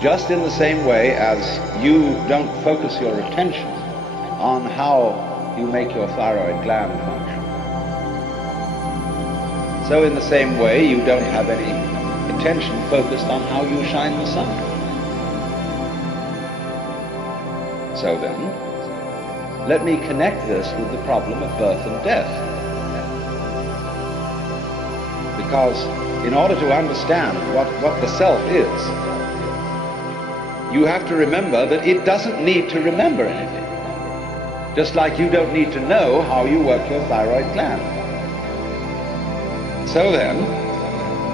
Just in the same way as you don't focus your attention on how you make your thyroid gland function, so in the same way you don't have any attention focused on how you shine the sun. So then, let me connect this with the problem of birth and death. Because in order to understand what the self is, you have to remember that it doesn't need to remember anything. Just like you don't need to know how you work your thyroid gland. So then,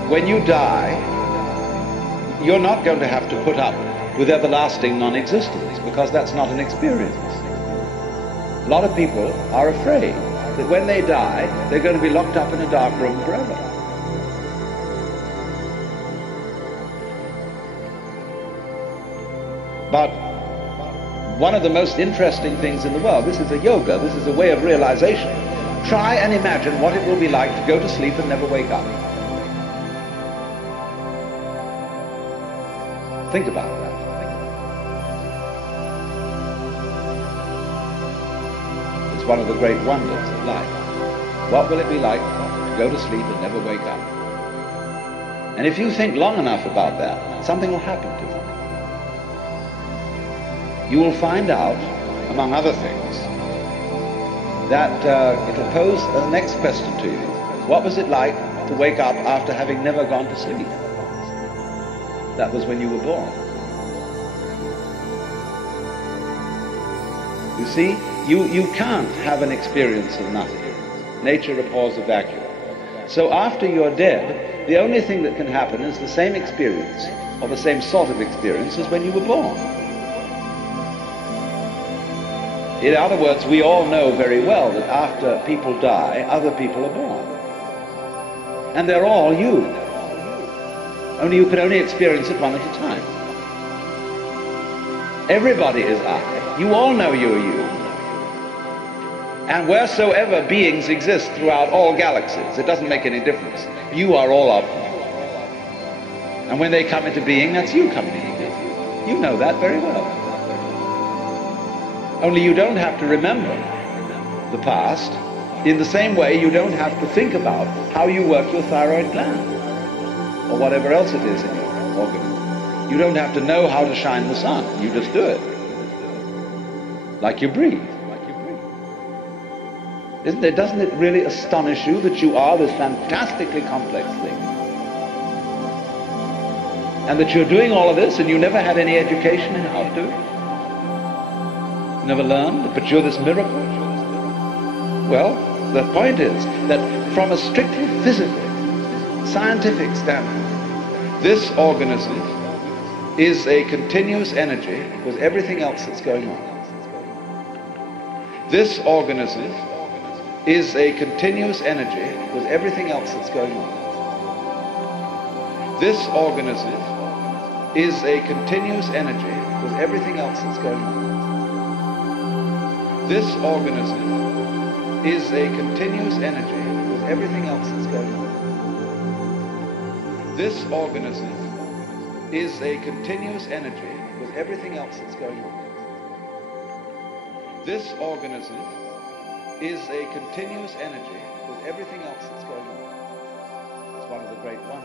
when you die, you're not going to have to put up with everlasting non-existence, because that's not an experience. A lot of people are afraid that when they die, they're going to be locked up in a dark room forever. But one of the most interesting things in the world, this is a yoga, this is a way of realization. Try and imagine what it will be like to go to sleep and never wake up. Think about that. It's one of the great wonders of life. What will it be like to go to sleep and never wake up? And if you think long enough about that, something will happen to you. You will find out, among other things, that it'll pose the next question to you. What was it like to wake up after having never gone to sleep? That was when you were born. You see, you can't have an experience of nothing. Nature abhors a vacuum. So after you're dead, the only thing that can happen is the same experience, or the same sort of experience as when you were born. In other words, we all know very well that after people die, other people are born. And they're all you. Only you can only experience it one at a time. Everybody is I. You all know you're you. And wheresoever beings exist throughout all galaxies, it doesn't make any difference. You are all of them. And when they come into being, that's you coming into being. You know that very well. Only you don't have to remember the past. In the same way, you don't have to think about how you work your thyroid gland, or whatever else it is in your organism. You don't have to know how to shine the sun. You just do it. Like you breathe. Doesn't it really astonish you that you are this fantastically complex thing? And that you're doing all of this and you never had any education in how to do it? You never learned, but you're this miracle? Well, the point is that from a strictly physical, scientific standpoint, this organism is a continuous energy with everything else that's going on. This organism is a continuous energy with everything else that's going on. This organism is a continuous energy with everything else that's going on. This organism is a continuous energy with everything else that's going on. This organism is a continuous energy with everything else that's going on. This organism is a continuous energy with everything else that's going on. It's one of the great wonders.